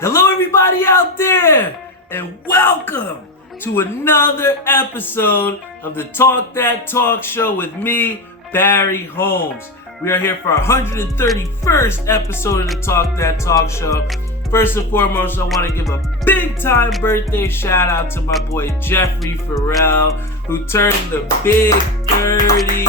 Hello, everybody out there, and welcome to another episode of the Talk That Talk Show with me, Barry Holmes. We are here for our 131st episode of the Talk That Talk Show. First and foremost, I want to give a big time birthday shout out to my boy Jeffrey Farrell, who turned the big 30.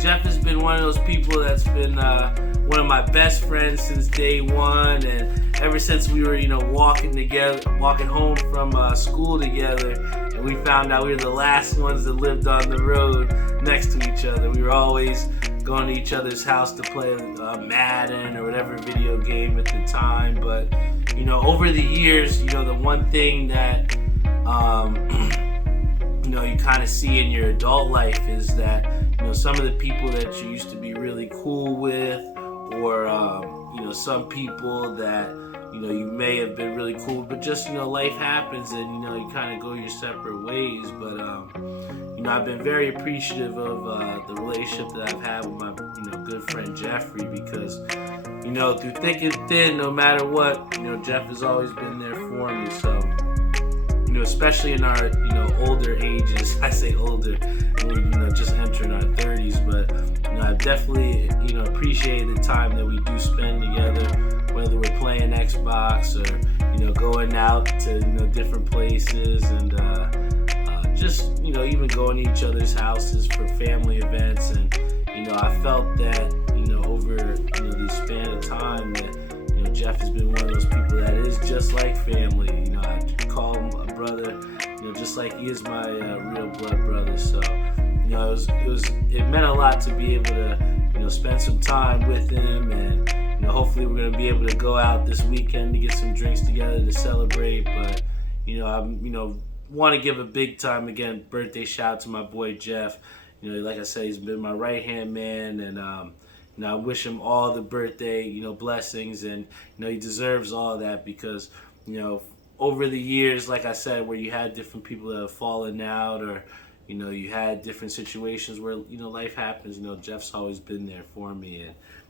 Jeff has been one of those people that's been one of my best friends since day one, and ever since we were, walking home from school together, and we found out we were the last ones that lived on the road next to each other. We were always going to each other's house to play Madden or whatever video game at the time. But over the years, the one thing that you kind of see in your adult life is that some of the people that you used to be really cool with, or some people that you may have been really cool, but just life happens and you kind of go your separate ways. But I've been very appreciative of the relationship that I've had with my good friend Jeffrey, because through thick and thin, no matter what, Jeff has always been there for me. So especially in our older ages, I say older, we're just entering our 30s, but I definitely appreciate the time that we do spend together, whether we're playing Xbox or going out to different places, and just even going to each other's houses for family events. And I felt that over the span of time that Jeff has been one of those people that is just like family. I call him a brother, just like he is my real blood brother. So, it meant a lot to be able to, spend some time with him, and hopefully we're gonna be able to go out this weekend to get some drinks together to celebrate. But I want to give a big time again birthday shout out to my boy Jeff. Like I said, he's been my right hand man, and I wish him all the birthday, blessings, and he deserves all of that, because over the years, like I said, where you had different people that have fallen out, or you had different situations where life happens. Jeff's always been there for me,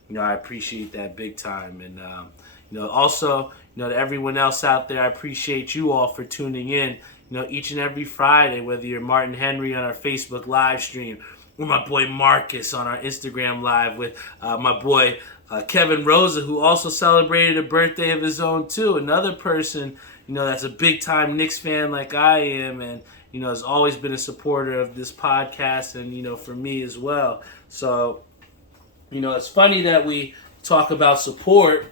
and I appreciate that big time. And also, to everyone else out there, I appreciate you all for tuning in. Each and every Friday, whether you're Martin Henry on our Facebook live stream, or my boy Marcus on our Instagram live, with my boy Kevin Rosa, who also celebrated a birthday of his own too. Another person, that's a big time Knicks fan like I am, and has always been a supporter of this podcast, and for me as well. So it's funny that we talk about support,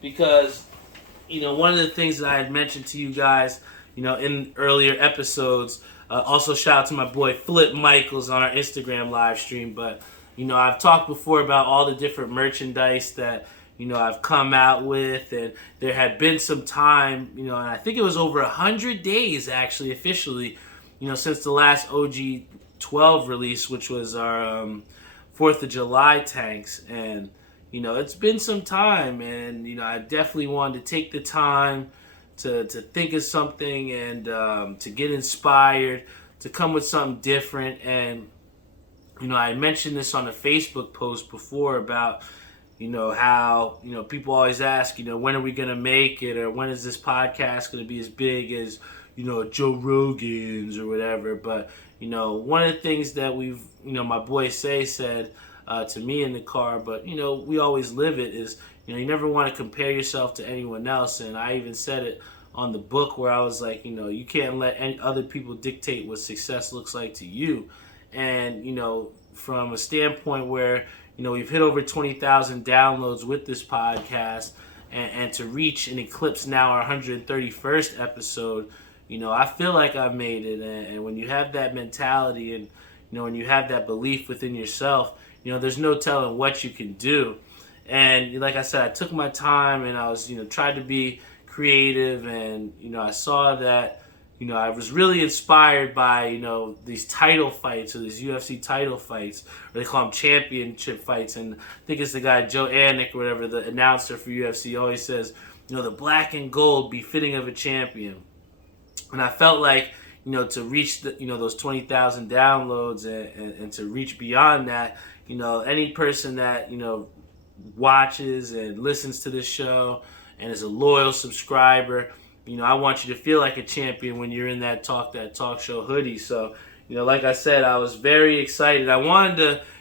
because one of the things that I had mentioned to you guys in earlier episodes, also shout out to my boy Flip Michaels on our Instagram live stream. But I've talked before about all the different merchandise that I've come out with, and there had been some time, and I think it was over 100 days actually officially, since the last OG13 release, which was our 4th of July tanks. And it's been some time, and I definitely wanted to take the time to think of something, and to get inspired, to come with something different. And I mentioned this on a Facebook post before about how people always ask, when are we gonna make it, or when is this podcast gonna be as big as Joe Rogan's or whatever. But one of the things that we've my boy said to me in the car, but we always live it, is you never want to compare yourself to anyone else. And I even said it on the book, where I was like, you can't let any other people dictate what success looks like to you. And from a standpoint where we've hit over 20,000 downloads with this podcast, and to reach and eclipse now our 131st episode, I feel like I've made it. And when you have that mentality, and when you have that belief within yourself, there's no telling what you can do. And like I said, I took my time, and I was tried to be creative, and I saw that I was really inspired by these title fights, or these UFC title fights, or they call them championship fights. And I think it's the guy Joe Anik or whatever, the announcer for UFC, always says the black and gold befitting of a champion. And I felt like to reach those 20,000 downloads, and to reach beyond that, any person that watches and listens to this show and is a loyal subscriber, I want you to feel like a champion when you're in that talk show hoodie. So, like I said, I was very excited. I wanted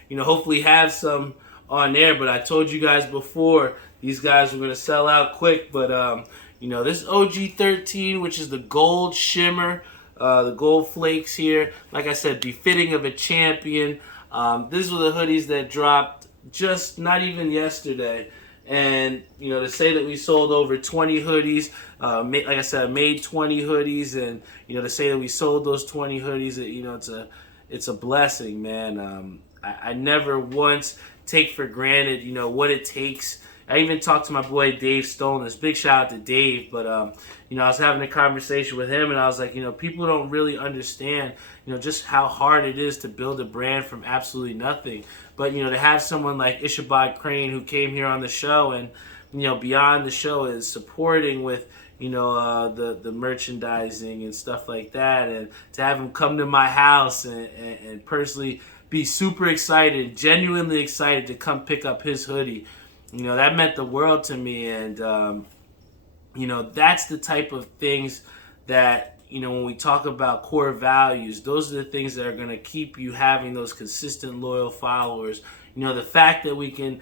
to, hopefully have some on there, but I told you guys before, these guys were going to sell out quick. But, this OG13, which is the gold shimmer, the gold flakes here, like I said, befitting of a champion. These were the hoodies that dropped just not even yesterday. And, to say that we sold over 20 hoodies, like I said, I made 20 hoodies, and, to say that we sold those 20 hoodies, it's a blessing, man. I never once take for granted, what it takes. I even talked to my boy Dave Stollers. Big shout out to Dave. But, I was having a conversation with him, and I was like, people don't really understand, just how hard it is to build a brand from absolutely nothing. But, to have someone like Ishabad Crane who came here on the show and, beyond the show is supporting with, the merchandising and stuff like that. And to have him come to my house and personally be super excited, genuinely excited to come pick up his hoodie, that meant the world to me. And, that's the type of things that, when we talk about core values, those are the things that are going to keep you having those consistent, loyal followers. The fact that we can,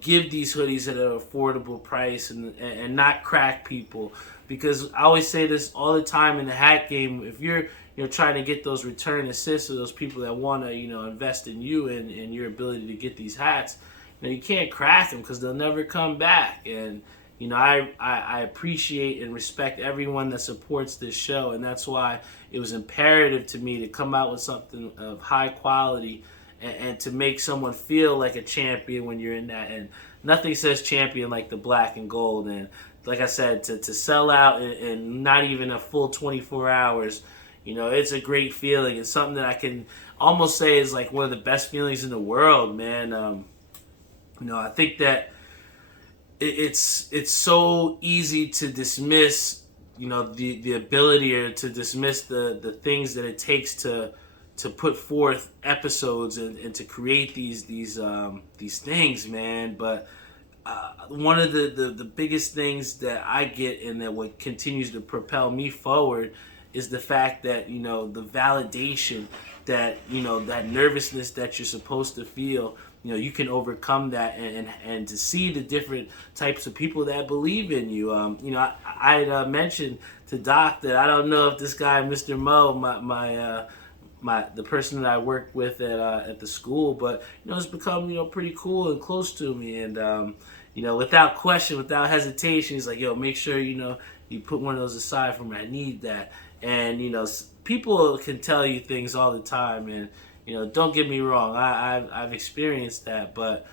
give these hoodies at an affordable price and not crack people. Because I always say this all the time in the hat game, if you're, trying to get those return assists or those people that want to, invest in you and your ability to get these hats, you can't crack them because they'll never come back. And, I appreciate and respect everyone that supports this show, and that's why it was imperative to me to come out with something of high quality and to make someone feel like a champion when you're in that. And nothing says champion like the black and gold. And like I said, to sell out in not even a full 24 hours, it's a great feeling. It's something that I can almost say is like one of the best feelings in the world, man. I think that it's so easy to dismiss, the ability or to dismiss the things that it takes to put forth episodes and to create these things, man. But one of the biggest things that I get and that what continues to propel me forward is the fact that, the validation that, that nervousness that you're supposed to feel, you can overcome that and to see the different types of people that believe in you. I had mentioned to Doc that I don't know if this guy, Mr. Mo, the person that I worked with at the school, but it's become pretty cool and close to me. And without question, without hesitation, he's like, yo, make sure you put one of those aside for me. I need that. And people can tell you things all the time, and don't get me wrong, I've experienced that, but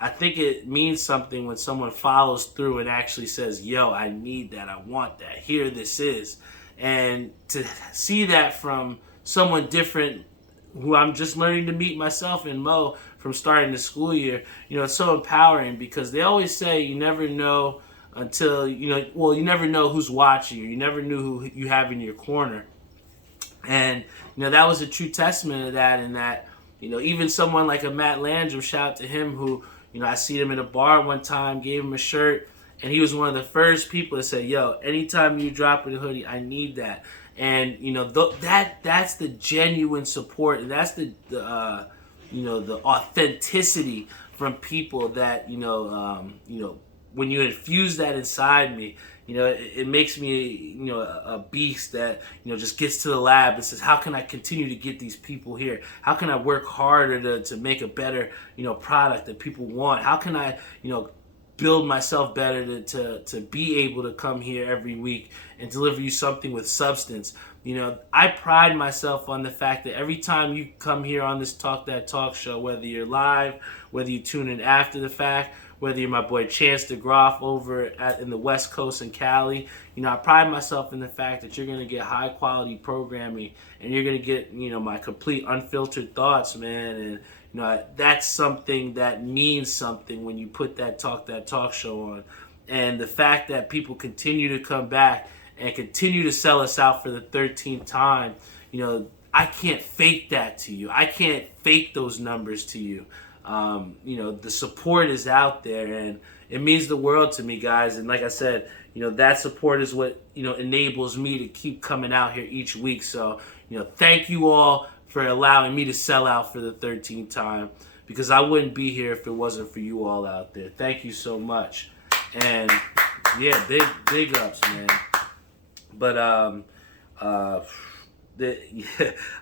I think it means something when someone follows through and actually says, yo, I need that, I want that, here this is. And to see that from someone different who I'm just learning to meet myself and Mo from starting the school year, it's so empowering, because they always say you never know until, you never know who's watching you. You never knew who you have in your corner. And, that was a true testament of that, and that, even someone like a Matt Landrum, shout out to him, who, I seen him in a bar one time, gave him a shirt, and he was one of the first people to say, yo, anytime you drop a hoodie, I need that. And, that's the genuine support, and that's the authenticity from people that, when you infuse that inside me, it makes me, a beast that, just gets to the lab and says, how can I continue to get these people here? How can I work harder to make a better, product that people want? How can I, build myself better to be able to come here every week and deliver you something with substance? I pride myself on the fact that every time you come here on this Talk That Talk show, whether you're live, whether you tune in after the fact, whether you're my boy Chance DeGroff over in the West Coast in Cali, I pride myself in the fact that you're going to get high quality programming, and you're going to get, my complete unfiltered thoughts, man. And, that's something that means something when you put that Talk show on. And the fact that people continue to come back and continue to sell us out for the 13th time, I can't fake that to you. I can't fake those numbers to you. the support is out there, and it means the world to me, guys. And like I said, that support is what, enables me to keep coming out here each week. So, thank you all for allowing me to sell out for the 13th time, because I wouldn't be here if it wasn't for you all out there. Thank you so much. And yeah, big ups, man. But I'm a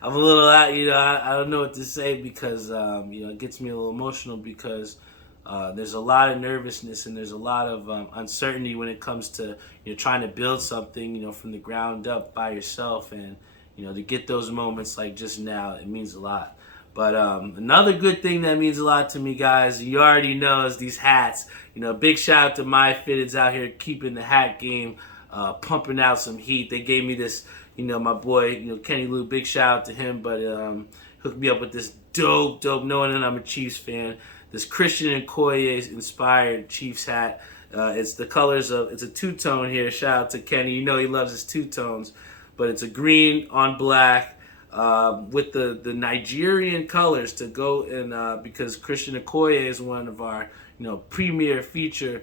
little out, I don't know what to say, because it gets me a little emotional, because there's a lot of nervousness and there's a lot of uncertainty when it comes to trying to build something from the ground up by yourself, and to get those moments like just now, it means a lot. But another good thing that means a lot to me, guys, you already know, is these hats. Big shout out to My Fitteds out here keeping the hat game pumping out some heat. They gave me this, my boy, Kenny Lou, big shout out to him, but hooked me up with this dope, knowing that I'm a Chiefs fan, this Christian Okoye inspired Chiefs hat. It's the colors of, it's a two-tone here. Shout out to Kenny. He loves his two-tones. But it's a green on black with the Nigerian colors to go in, because Christian Okoye is one of our, premier feature,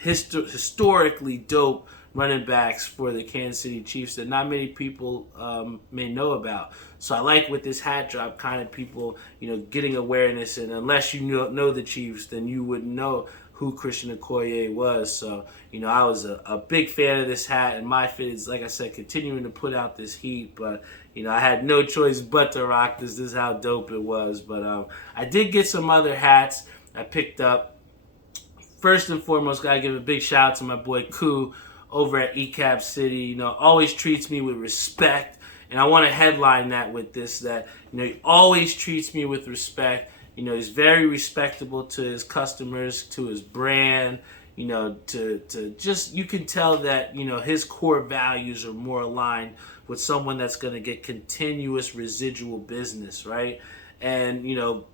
historically dope running backs for the Kansas City Chiefs that not many people may know about. So I like with this hat drop, kind of people, getting awareness. And unless you know the Chiefs, then you wouldn't know who Christian Okoye was. So, I was a big fan of this hat, and My Fitteds, like I said, continuing to put out this heat. But, I had no choice but to rock this. This is how dope it was. But I did get some other hats I picked up. First and foremost, gotta give a big shout out to my boy Koo over at ECAP City. Always treats me with respect. And I want to headline that with this, that, he always treats me with respect. He's very respectable to his customers, to his brand, to just, you can tell that, his core values are more aligned with someone that's going to get continuous residual business, right? And,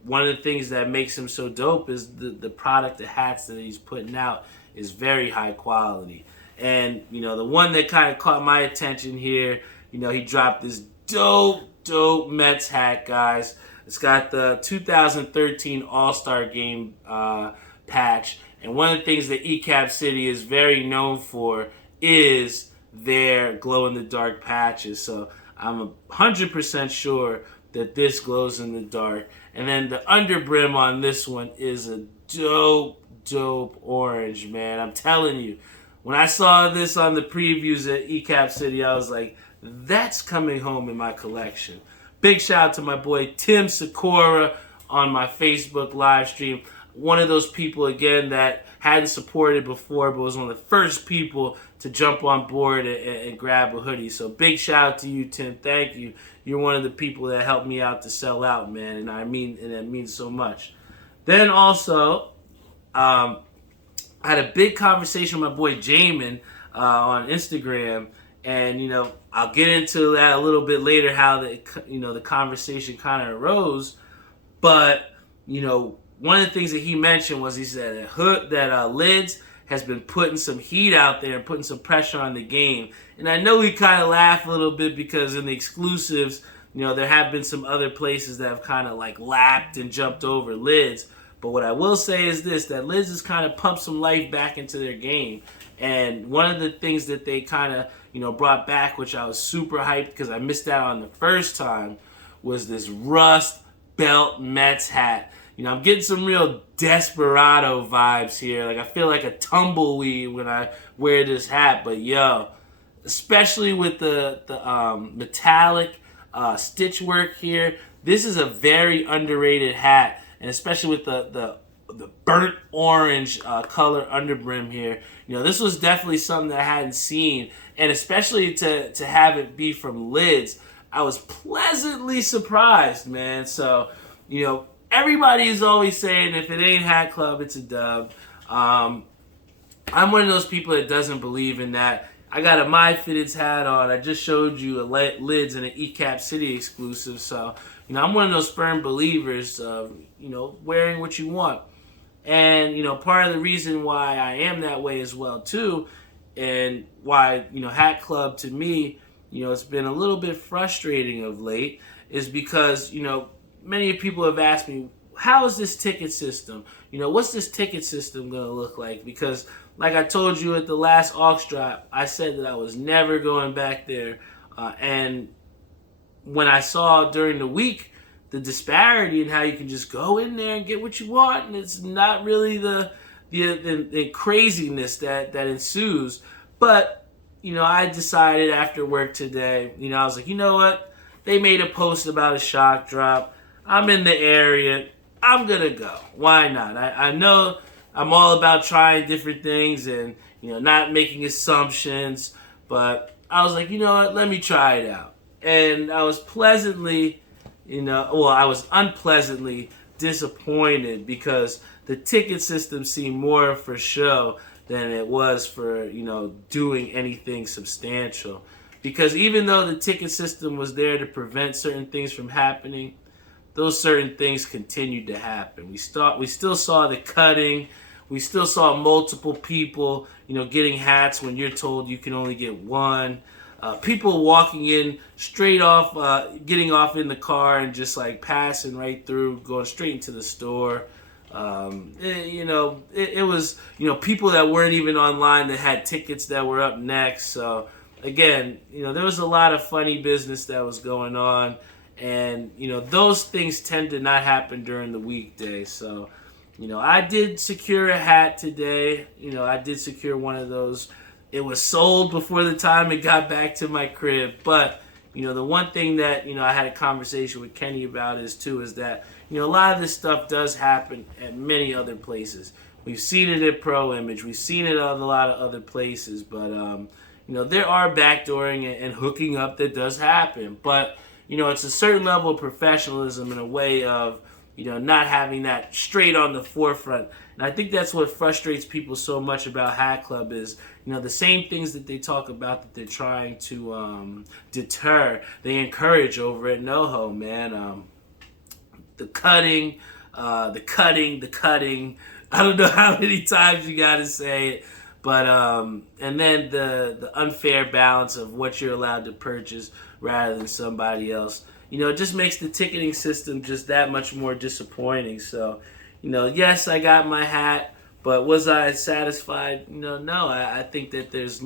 one of the things that makes him so dope is the product, the hats that he's putting out is very high quality. And, the one that kind of caught my attention here, he dropped this dope Mets hat, guys. It's got the 2013 All-Star Game patch. And one of the things that ECAP City is very known for is their glow-in-the-dark patches. So I'm 100% sure that this glows in the dark. And then the underbrim on this one is a dope orange, man. I'm telling you. When I saw this on the previews at ECAP City, I was like, that's coming home in my collection. Big shout out to my boy Tim Sakura on my Facebook live stream. One of those people, again, that hadn't supported before, but was one of the first people to jump on board and grab a hoodie. So big shout out to you, Tim. Thank you. You're one of the people that helped me out to sell out, man. And it means so much. Then also, I had a big conversation with my boy Jamin on Instagram. And, I'll get into that a little bit later, how the conversation kind of arose. But, one of the things that he mentioned was, he said that Lids has been putting some heat out there and putting some pressure on the game. And I know he kind of laughed a little bit, because in the exclusives, there have been some other places that have kind of like lapped and jumped over Lids. But what I will say is this, that Lids has kind of pumped some life back into their game. And one of the things that they kind of, brought back, which I was super hyped because I missed out on the first time, was this Rust Belt Mets hat. I'm getting some real Desperado vibes here. Like, I feel like a tumbleweed when I wear this hat. But especially with the metallic stitch work here, this is a very underrated hat. And especially with the burnt orange color underbrim here, this was definitely something that I hadn't seen. And especially to have it be from Lids, I was pleasantly surprised, man. So, everybody is always saying, if it ain't Hat Club, it's a dub. I'm one of those people that doesn't believe in that. I got a My Fitteds hat on. I just showed you a Lids and an ECAP City exclusive. So, I'm one of those firm believers of, wearing what you want. And, part of the reason why I am that way as well, too, and why, Hat Club, to me, it's been a little bit frustrating of late, is because, many people have asked me, how is this ticket system? What's this ticket system going to look like? Because like I told you at the last aux drop, I said that I was never going back there. And when I saw during the week the disparity in how you can just go in there and get what you want, and it's not really the craziness that ensues. But, I decided after work today, I was like, you know what? They made a post about a shock drop. I'm in the area. I'm going to go. Why not? I know I'm all about trying different things and, not making assumptions. But I was like, you know what? Let me try it out. And I was I was unpleasantly disappointed because the ticket system seemed more for show than it was for, doing anything substantial. Because even though the ticket system was there to prevent certain things from happening, those certain things continued to happen. We still saw the cutting. We still saw multiple people, getting hats when you're told you can only get one. People walking in straight off, getting off in the car and just like passing right through, going straight into the store. It was, people that weren't even online that had tickets that were up next. So again, there was a lot of funny business that was going on. And, those things tend to not happen during the weekday. So, I did secure a hat today. I did secure one of those. It was sold before the time it got back to my crib. But, the one thing that, I had a conversation with Kenny about is that, a lot of this stuff does happen at many other places. We've seen it at Pro Image. We've seen it at a lot of other places. But, there are backdooring and hooking up that does happen. But, it's a certain level of professionalism and a way of, not having that straight on the forefront. And I think that's what frustrates people so much about Hat Club is, the same things that they talk about that they're trying to deter, they encourage over at NoHo, man. The cutting. I don't know how many times you got to say it. But, and then the unfair balance of what you're allowed to purchase rather than somebody else. It just makes the ticketing system just that much more disappointing. So, yes, I got my hat, but was I satisfied? No. I think that there's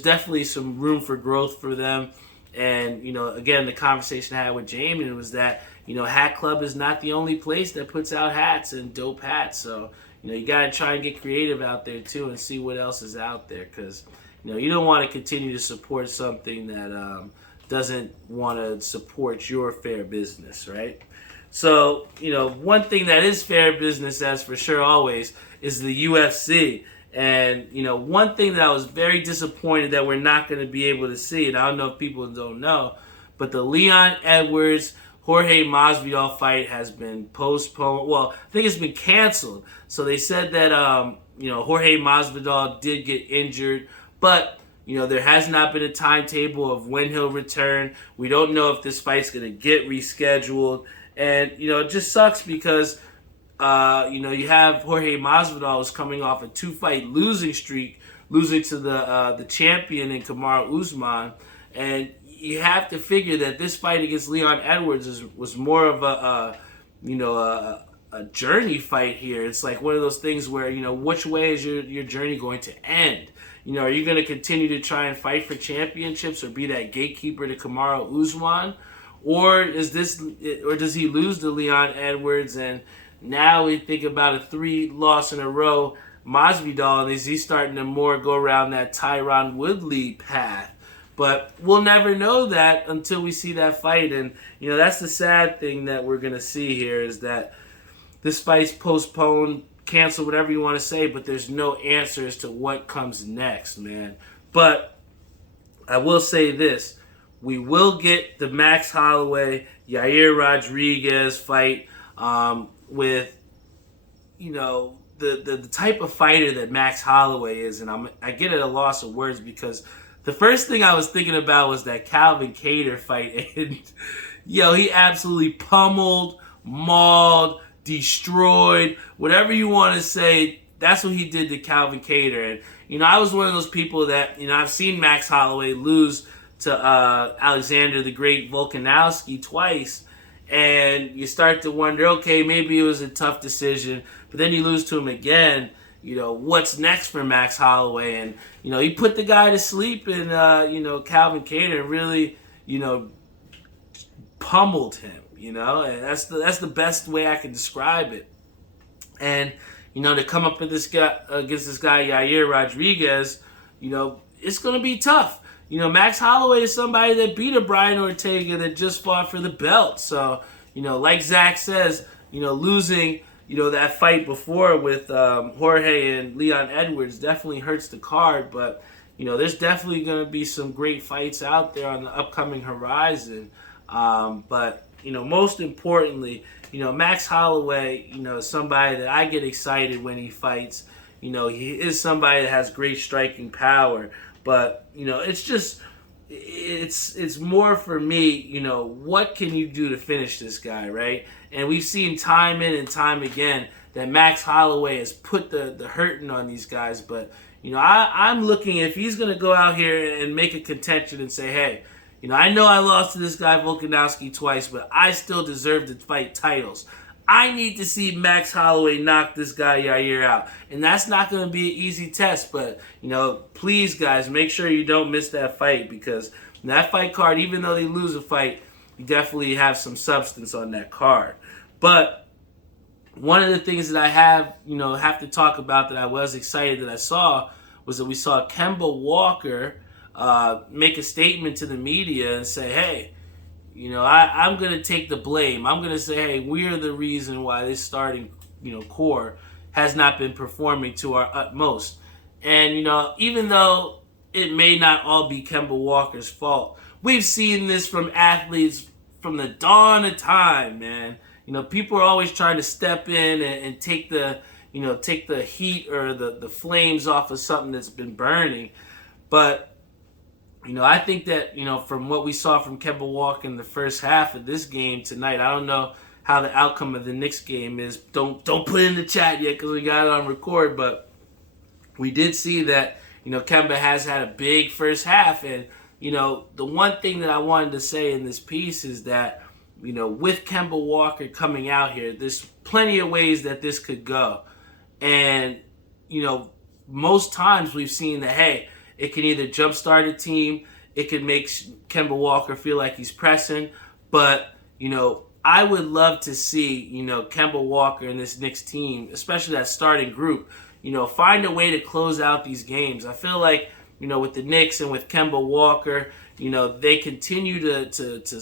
definitely some room for growth for them. And, again, the conversation I had with Jamin was that, Hat Club is not the only place that puts out hats and dope hats. So, you got to try and get creative out there, too, and see what else is out there. Because, you don't want to continue to support something that doesn't want to support your fair business, right? So, one thing that is fair business, as for sure always, is the UFC. And, one thing that I was very disappointed that we're not going to be able to see, and I don't know if people don't know, but the Leon Edwards Jorge Masvidal fight has been postponed. Well, I think it's been canceled. So they said that, Jorge Masvidal did get injured, but, there has not been a timetable of when he'll return. We don't know if this fight's going to get rescheduled. And, it just sucks because, you have Jorge Masvidal who's coming off a 2-fight losing streak, losing to the champion in Kamaru Usman. And you have to figure that this fight against Leon Edwards was more of a journey fight here. It's like one of those things where, which way is your journey going to end? Are you going to continue to try and fight for championships or be that gatekeeper to Kamaru Usman? Or does he lose to Leon Edwards and now we think about a 3 loss in a row Masvidal, and is he starting to more go around that Tyron Woodley path? But we'll never know that until we see that fight. And, that's the sad thing that we're going to see here is that this fight's postponed, canceled, whatever you want to say, but there's no answer as to what comes next, man. But I will say this. We will get the Max Holloway, Yair Rodriguez fight with, the type of fighter that Max Holloway is. And I get at a loss of words because the first thing I was thinking about was that Calvin Kattar fight. And, he absolutely pummeled, mauled, destroyed, whatever you want to say. That's what he did to Calvin Kattar. And, I was one of those people that, I've seen Max Holloway lose to Alexander the Great Volkanovski twice. and you start to wonder, okay, maybe it was a tough decision, but then you lose to him again. What's next for Max Holloway? And, he put the guy to sleep in, Calvin Kattar, and really, pummeled him, and that's the best way I can describe it. And, to come up with this guy, against this guy, Yair Rodriguez, it's going to be tough. Max Holloway is somebody that beat a Brian Ortega that just fought for the belt. So, like Zach says, losing, that fight before with Jorge and Leon Edwards definitely hurts the card. But, there's definitely going to be some great fights out there on the upcoming horizon. But, most importantly, Max Holloway, is somebody that I get excited when he fights. He is somebody that has great striking power. But, it's just, it's more for me, what can you do to finish this guy, right? And we've seen time in and time again that Max Holloway has put the hurting on these guys. But, I'm looking, if he's going to go out here and make a contention and say, hey, I know I lost to this guy Volkanovski twice, but I still deserve to fight titles. I need to see Max Holloway knock this guy Yair out. And that's not going to be an easy test. But, please, guys, make sure you don't miss that fight. Because that fight card, even though they lose a fight, you definitely have some substance on that card. But one of the things that I have to talk about that I was excited that I saw was that we saw Kemba Walker make a statement to the media and say, hey, I'm going to take the blame. I'm going to say, hey, we're the reason why this starting, core has not been performing to our utmost. And, even though it may not all be Kemba Walker's fault, we've seen this from athletes from the dawn of time, man. People are always trying to step in and take the heat or the flames off of something that's been burning. But, I think that, from what we saw from Kemba Walker in the first half of this game tonight, I don't know how the outcome of the Knicks game is. Don't put it in the chat yet because we got it on record. But we did see that, Kemba has had a big first half. And, the one thing that I wanted to say in this piece is that, with Kemba Walker coming out here, there's plenty of ways that this could go. And, most times we've seen that, hey, it can either jumpstart a team, it could make Kemba Walker feel like he's pressing. But, I would love to see, Kemba Walker and this Knicks team, especially that starting group, find a way to close out these games. I feel like, with the Knicks and with Kemba Walker, they continue to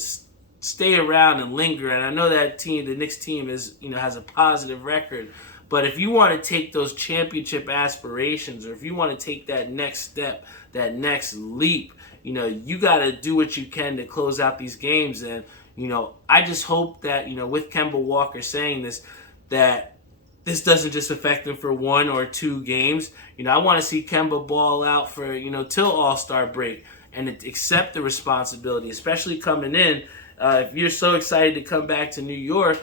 stay around and linger. And I know that team, the Knicks team, has a positive record. But if you want to take those championship aspirations, or if you want to take that next step, that next leap, you got to do what you can to close out these games. And, I just hope that, with Kemba Walker saying this, that this doesn't just affect him for 1 or 2 games. I want to see Kemba ball out for, till All-Star break and accept the responsibility, especially coming in. If you're so excited to come back to New York,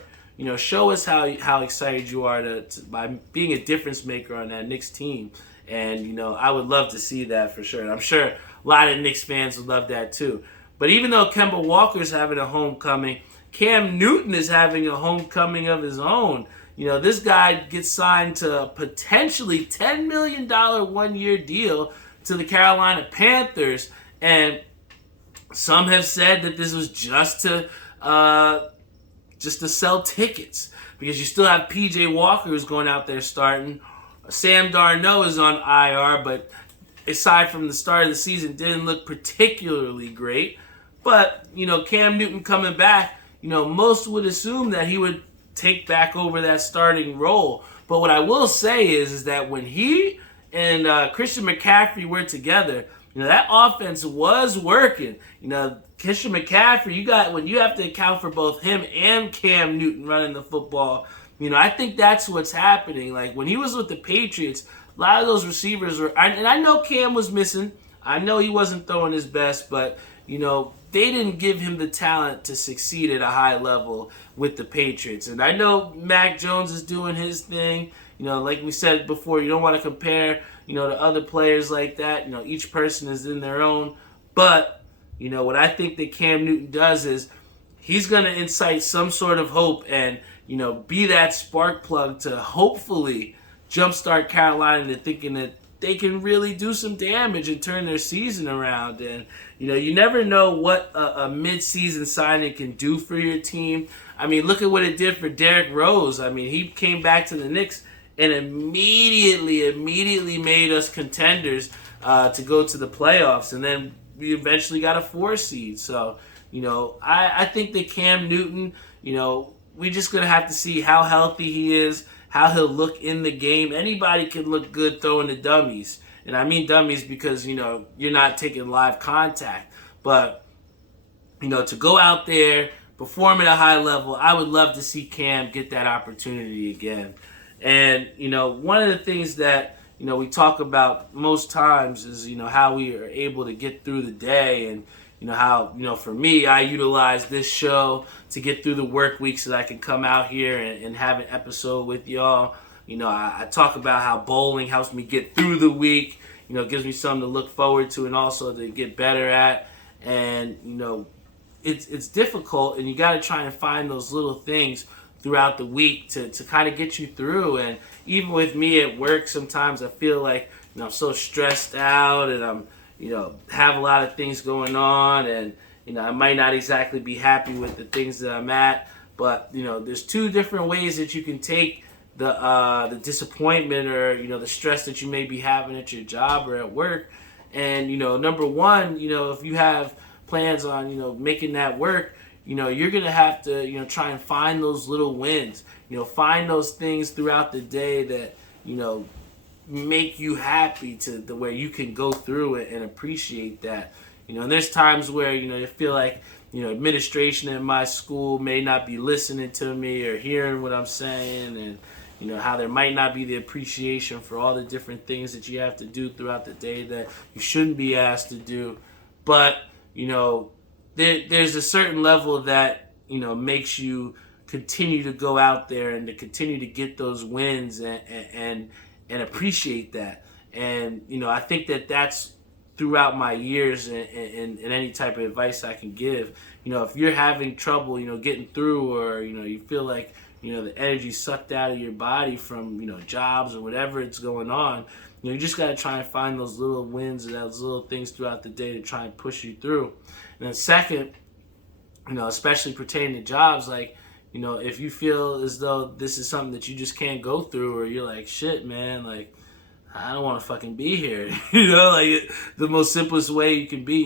show us how excited you are by being a difference maker on that Knicks team. And, I would love to see that for sure. And I'm sure a lot of Knicks fans would love that too. But even though Kemba Walker's having a homecoming, Cam Newton is having a homecoming of his own. This guy gets signed to a potentially $10 million one-year deal to the Carolina Panthers. And some have said that this was just to sell tickets, because you still have P.J. Walker who's going out there starting. Sam Darnold is on IR, but aside from the start of the season, didn't look particularly great. But, Cam Newton coming back, most would assume that he would take back over that starting role. But what I will say is that when he and Christian McCaffrey were together, that offense was working. Christian McCaffrey, when you have to account for both him and Cam Newton running the football, I think that's what's happening. Like when he was with the Patriots, a lot of those receivers were, and I know Cam was missing. I know he wasn't throwing his best, but, they didn't give him the talent to succeed at a high level with the Patriots. And I know Mac Jones is doing his thing. Like we said before, you don't want to compare, to other players like that. Each person is in their own. But, what I think that Cam Newton does is he's going to incite some sort of hope and, be that spark plug to hopefully jumpstart Carolina into thinking that they can really do some damage and turn their season around. And, you never know what a mid-season signing can do for your team. I mean, look at what it did for Derrick Rose. I mean, he came back to the Knicks and immediately made us contenders to go to the playoffs. And then we eventually got a 4 seed. So, I think that Cam Newton, we're just going to have to see how healthy he is, how he'll look in the game. Anybody can look good throwing the dummies. And I mean dummies because, you're not taking live contact. But, to go out there, perform at a high level, I would love to see Cam get that opportunity again. And, one of the things that, we talk about most times is, how we are able to get through the day and, how, for me, I utilize this show to get through the work weeks so that I can come out here and have an episode with y'all. I talk about how bowling helps me get through the week, gives me something to look forward to and also to get better at. And, it's difficult, and you got to try and find those little things throughout the week to kind of get you through. And even with me at work, sometimes I feel like, I'm so stressed out and I'm, have a lot of things going on, and, I might not exactly be happy with the things that I'm at. But, there's 2 different ways that you can take the disappointment or, the stress that you may be having at your job or at work. And, number one, if you have plans on, making that work, you're going to have to, try and find those little wins, find those things throughout the day that, make you happy to the where you can go through it and appreciate that. And there's times where, you feel like, administration at my school may not be listening to me or hearing what I'm saying, and, how there might not be the appreciation for all the different things that you have to do throughout the day that you shouldn't be asked to do. But, there's a certain level that, makes you continue to go out there and to continue to get those wins and appreciate that. And, I think that that's throughout my years and any type of advice I can give. If you're having trouble, getting through, or, you feel like, the energy sucked out of your body from, jobs or whatever it's going on, you just got to try and find those little wins and those little things throughout the day to try and push you through. And then second, especially pertaining to jobs, like, if you feel as though this is something that you just can't go through, or you're like, shit, man, like, I don't want to fucking be here. Like, the most simplest way you can be,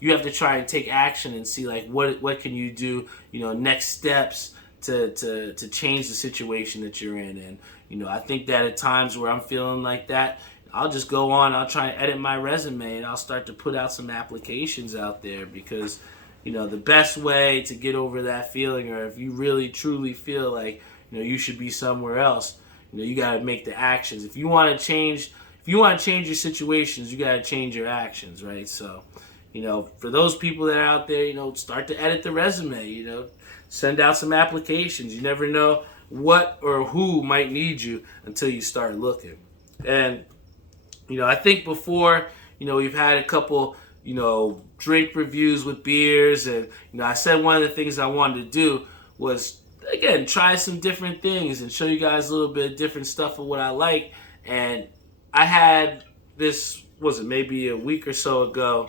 you have to try and take action and see, like, what can you do, next steps to change the situation that you're in. And, I think that at times where I'm feeling like that, I'll just go on, I'll try and edit my resume, and I'll start to put out some applications out there, because, the best way to get over that feeling, or if you really truly feel like, you should be somewhere else, you got to make the actions. If you want to change your situations, you got to change your actions, right? So, for those people that are out there, start to edit the resume, send out some applications. You never know what or who might need you until you start looking. And, I think before, we've had a couple, drink reviews with beers, and, I said one of the things I wanted to do was, again, try some different things and show you guys a little bit of different stuff of what I like. And I had this, maybe a week or so ago,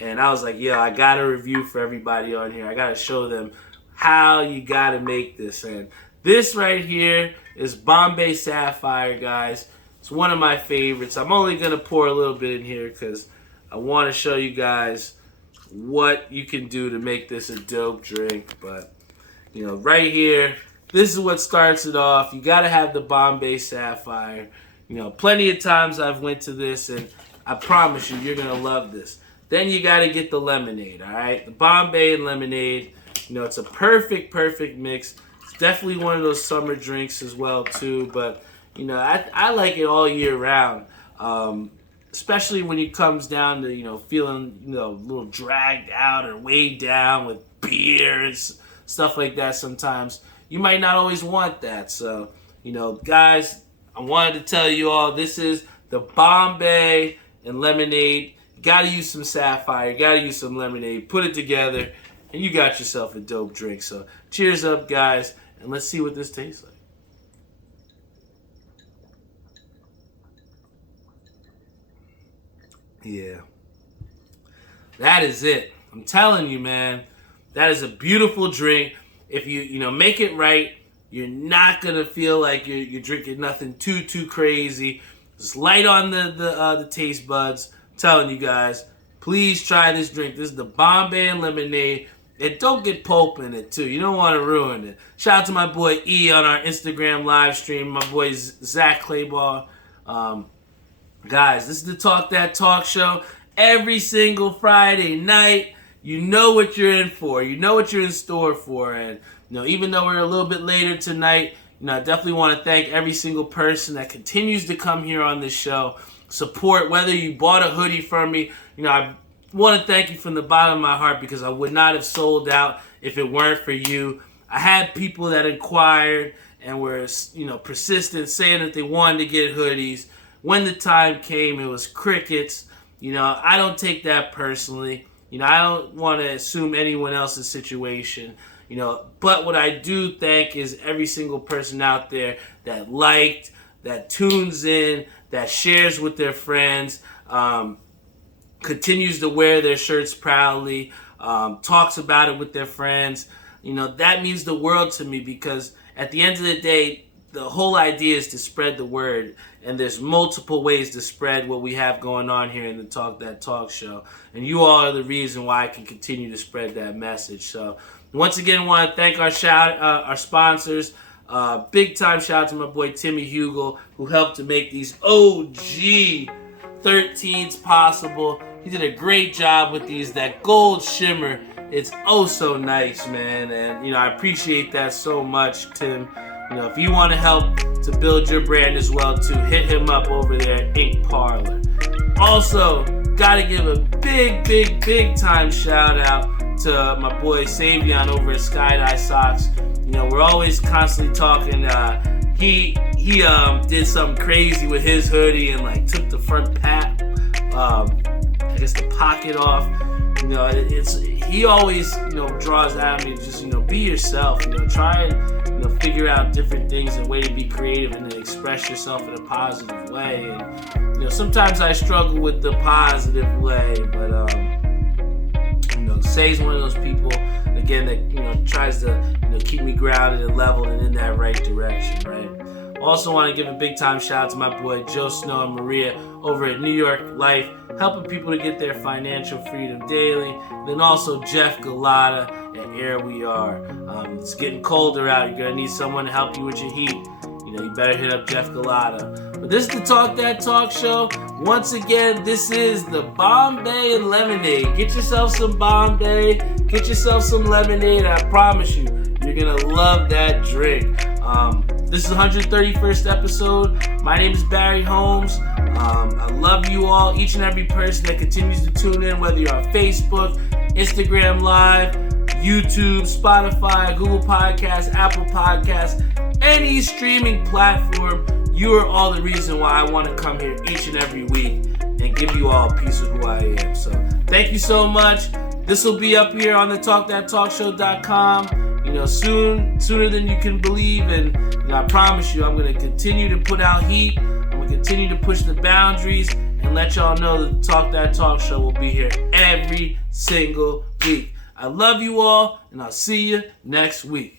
and I was like, yo, I got a review for everybody on here. I got to show them how you got to make this. And this right here is Bombay Sapphire, guys. It's one of my favorites. I'm only going to pour a little bit in here because I want to show you guys what you can do to make this a dope drink. But, right here, this is what starts it off. You got to have the Bombay Sapphire. Plenty of times I've went to this, and I promise you, you're going to love this. Then you got to get the lemonade, all right? The Bombay and lemonade, it's a perfect mix. It's definitely one of those summer drinks as well, too. But, I like it all year round, especially when it comes down to, feeling, a little dragged out or weighed down with beer and stuff like that sometimes. You might not always want that. So, guys, I wanted to tell you all, this is the Bombay and lemonade. You got to use some Sapphire. You got to use some lemonade. Put it together, and you got yourself a dope drink. So cheers up, guys, and let's see what this tastes like. Yeah. That is it. I'm telling you, man. That is a beautiful drink. If you make it right, you're not gonna feel like you're drinking nothing too crazy. Just light on the taste buds. I'm telling you guys, please try this drink. This is the Bombay and lemonade. And don't get pulp in it too. You don't want to ruin it. Shout out to my boy E on our Instagram live stream. My boy Zach Clayball. Guys, this is the Talk That Talk show. Every single Friday night, you know what you're in for. You know what you're in store for. And even though we're a little bit later tonight, I definitely want to thank every single person that continues to come here on this show. Support, whether you bought a hoodie from me. I want to thank you from the bottom of my heart, because I would not have sold out if it weren't for you. I had people that inquired and were, persistent, saying that they wanted to get hoodies. When the time came, it was crickets. I don't take that personally. I don't want to assume anyone else's situation. But what I do thank is every single person out there that liked, that tunes in, that shares with their friends, continues to wear their shirts proudly, talks about it with their friends. That means the world to me, because at the end of the day, the whole idea is to spread the word, and there's multiple ways to spread what we have going on here in the Talk That Talk show, and you all are the reason why I can continue to spread that message. So once again, I want to thank our sponsors. Big time shout out to my boy Timmy Hugel, who helped to make these OG13s possible. He did a great job with these. That gold shimmer, it's oh so nice, man. And I appreciate that so much, Tim. If you want to help to build your brand as well too, hit him up over there at Ink Parlor. Also, gotta give a big time shout out to my boy Savion over at Skydye Socks. We're always constantly talking. He did something crazy with his hoodie and took the front the pocket off. He always draws out me, just be yourself. Try and figure out different things and way to be creative and to express yourself in a positive way. And sometimes I struggle with the positive way, but Say's one of those people again that tries to keep me grounded and leveled and in that right direction, right? Also want to give a big time shout out to my boy Joe Snow and Maria over at New York Life, helping people to get their financial freedom daily. And then also Jeff Galata at Air We Are. It's getting colder out. You're going to need someone to help you with your heat. You better hit up Jeff Galata. But this is the Talk That Talk show. Once again, this is the Bombay and lemonade. Get yourself some Bombay. Get yourself some lemonade. I promise you, you're going to love that drink. This is the 131st episode. My name is Barry Holmes. I love you all, each and every person that continues to tune in, whether you're on Facebook, Instagram Live, YouTube, Spotify, Google Podcasts, Apple Podcasts, any streaming platform. You are all the reason why I want to come here each and every week and give you all a piece of who I am. So thank you so much. This will be up here on the TalkThatTalkShow.com. Sooner than you can believe, and I promise you, I'm going to continue to put out heat. I'm going to continue to push the boundaries and let y'all know that the Talk That Talk show will be here every single week. I love you all, and I'll see you next week.